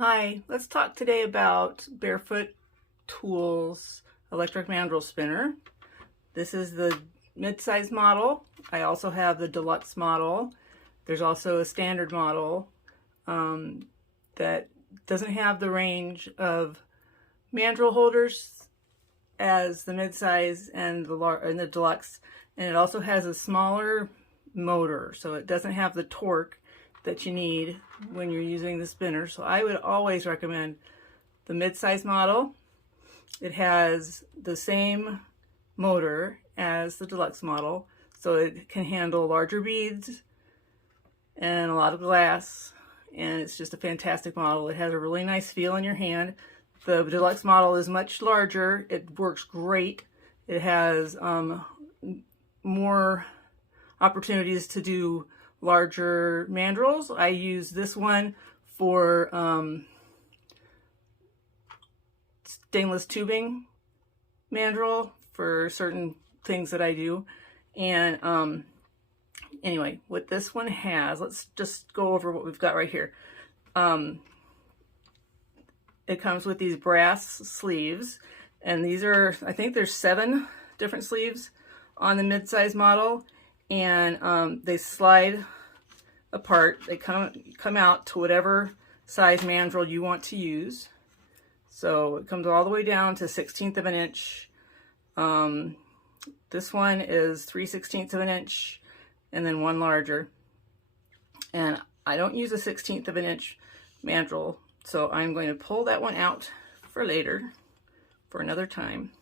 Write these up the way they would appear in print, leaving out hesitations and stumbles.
Hi, let's talk today about Bearfoot Tools Electric Mandrel Spinner. This is the mid-size model. I also have the deluxe model. There's also a standard model that doesn't have the range of mandrel holders as the mid-size and the deluxe, and it also has a smaller motor, so it doesn't have the torque that you need when you're using the spinner. So I would always recommend the mid-size model. It has the same motor as the deluxe model, so it can handle larger beads and a lot of glass, and it's just a fantastic model. It has a really nice feel in your hand. The deluxe model is much larger. It works great. It has more opportunities to do larger mandrels. I use this one for stainless tubing mandrel for certain things that I do. And anyway, what this one has, let's just go over what we've got right here. It comes with these brass sleeves, and these are, I think there's 7 different sleeves on the mid-size model, and they slide apart. They come out to whatever size mandrel you want to use. So it comes all the way down to 1/16 of an inch. This one is 3/16 of an inch, and then one larger. And I don't use a 1/16 of an inch mandrel, so I'm going to pull that one out for later, for another time.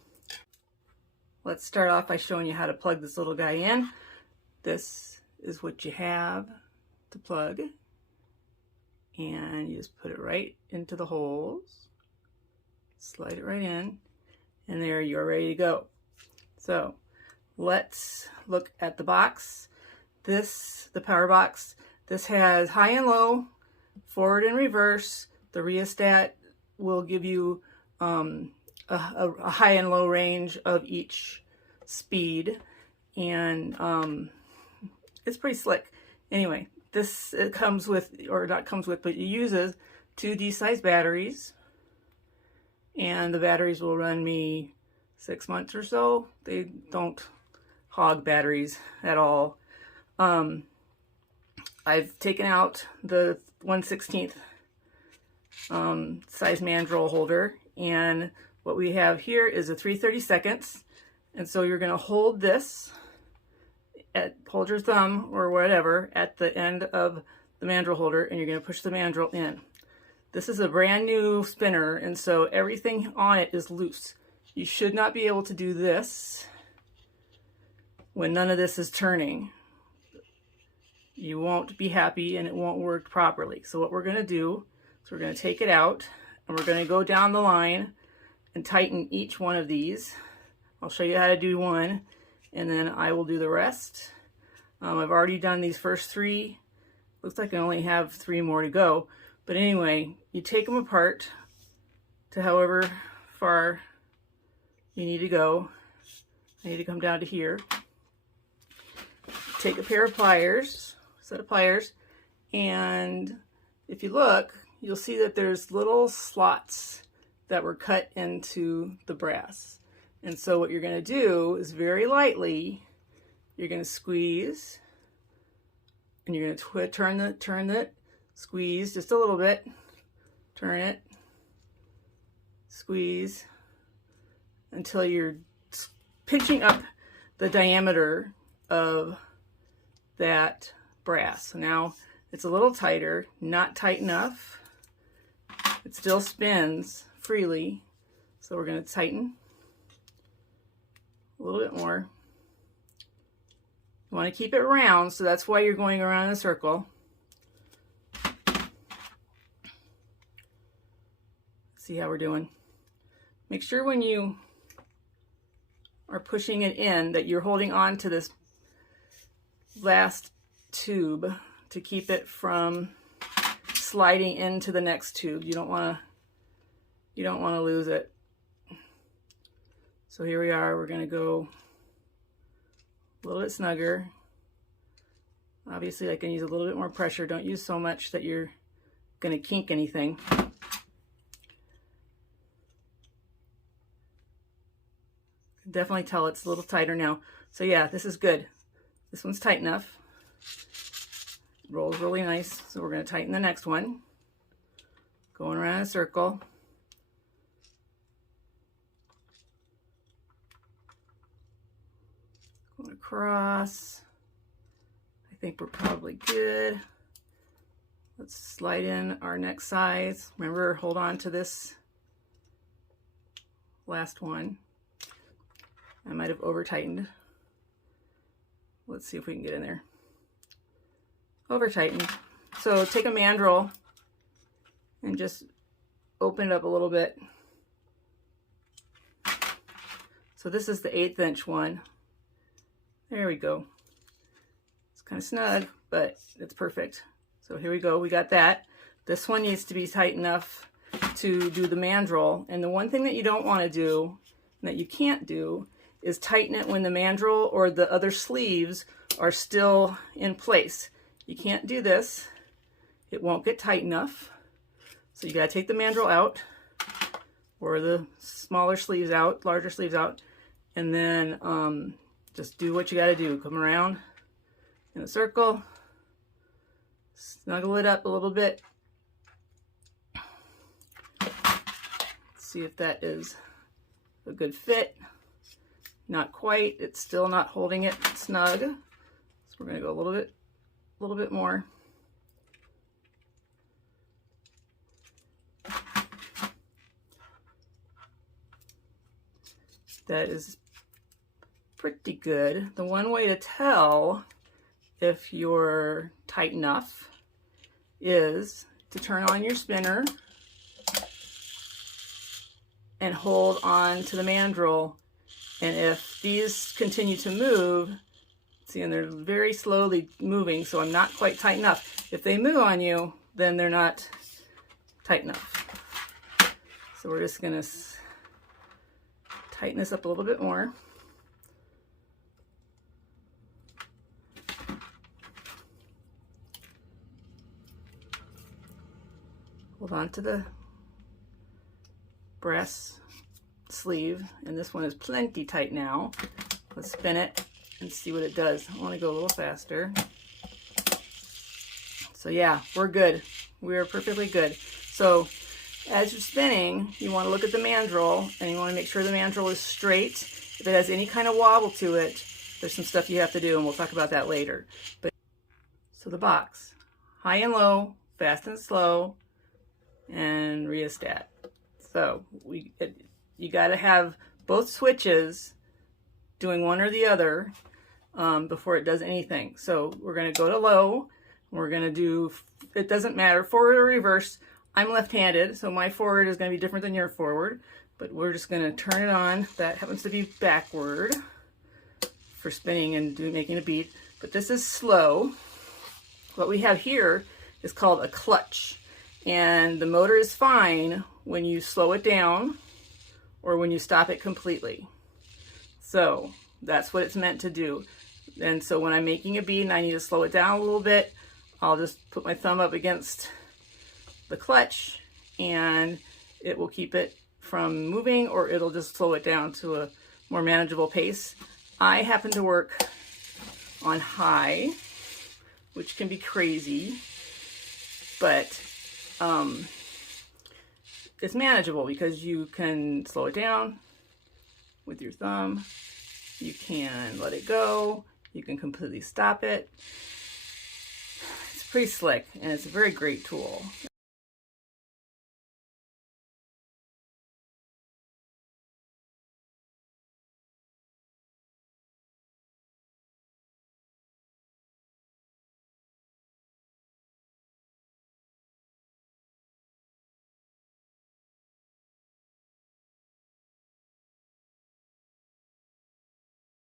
Let's start off by showing you how to plug this little guy in. This is what you have to plug, and you just put it right into the holes, slide it right in, and there you're ready to go. So let's look at the box. The power box, this has high and low, forward and reverse. The rheostat will give you a high and low range of each speed, and it's pretty slick. Anyway, it comes with, or not comes with, but it uses 2 D-size batteries, and the batteries will run me 6 months or so. They don't hog batteries at all. I've taken out the 1/16 size mandrel holder, and what we have here is a 3/32, and so you're going to hold this, hold your thumb or whatever at the end of the mandrel holder, and you're going to push the mandrel in. This is a brand new spinner, and so everything on it is loose. You should not be able to do this when none of this is turning. You won't be happy and it won't work properly. So what we're going to do is we're going to take it out, and we're going to go down the line and tighten each one of these. I'll show you how to do one, and then I will do the rest. I've already done these first 3. Looks like I only have 3 more to go. But anyway, you take them apart to however far you need to go. I need to come down to here. Take a pair of pliers, set of pliers, and if you look, you'll see that there's little slots that were cut into the brass. And so what you're going to do is very lightly, you're going to squeeze, and you're going to turn the squeeze just a little bit, turn it, squeeze, until you're pinching up the diameter of that brass. So now it's a little tighter, not tight enough. It still spins freely, so we're going to tighten a little bit more. You want to keep it round, so that's why you're going around in a circle. See how we're doing. Make sure when you are pushing it in that you're holding on to this last tube to keep it from sliding into the next tube. You don't want to lose it. So here we are. We're going to go a little bit snugger. Obviously I can use a little bit more pressure. Don't use so much that you're going to kink anything. Definitely tell it's a little tighter now. So yeah, this is good. This one's tight enough. It rolls really nice. So we're going to tighten the next one. Going around in a circle. Going across. I think we're probably good. Let's slide in our next size. Remember, hold on to this last one. I might have over tightened. Let's see if we can get in there. Over tightened. So take a mandrel and just open it up a little bit. So this is the 1/8 inch one. There we go. It's kind of snug, but it's perfect. So here we go, we got that. This one needs to be tight enough to do the mandrel. And the one thing that you don't want to do, and that you can't do, is tighten it when the mandrel or the other sleeves are still in place. You can't do this. It won't get tight enough. So you gotta take the mandrel out, or the smaller sleeves out, larger sleeves out, and then just do what you gotta do. Come around in a circle, snuggle it up a little bit. See if that is a good fit. Not quite, it's still not holding it snug. So we're gonna go a little bit more. That is pretty good. The one way to tell if you're tight enough is to turn on your spinner and hold on to the mandrel. And if these continue to move, see, and they're very slowly moving, so I'm not quite tight enough. If they move on you, then they're not tight enough. So we're just gonna tighten this up a little bit more. Hold on to the brass sleeve, and this one is plenty tight now. Let's spin it and see what it does. I want to go a little faster. So yeah, we're good. We're perfectly good. So as you're spinning, you want to look at the mandrel, and you want to make sure the mandrel is straight. If it has any kind of wobble to it, there's some stuff you have to do, and we'll talk about that later. But so the box, high and low, fast and slow, and rheostat. So you got to have both switches doing one or the other before it does anything. So we're going to go to low. We're going to do, it doesn't matter, forward or reverse. I'm left-handed, so my forward is going to be different than your forward, but we're just going to turn it on. That happens to be backward for spinning and making a beat, but this is slow. What we have here is called a clutch, and the motor is fine when you slow it down or when you stop it completely. So that's what it's meant to do. And so when I'm making a beat and I need to slow it down a little bit, I'll just put my thumb up against the clutch and it will keep it from moving, or it'll just slow it down to a more manageable pace. I happen to work on high, which can be crazy, but it's manageable because you can slow it down with your thumb, you can let it go, you can completely stop it. It's pretty slick and it's a very great tool.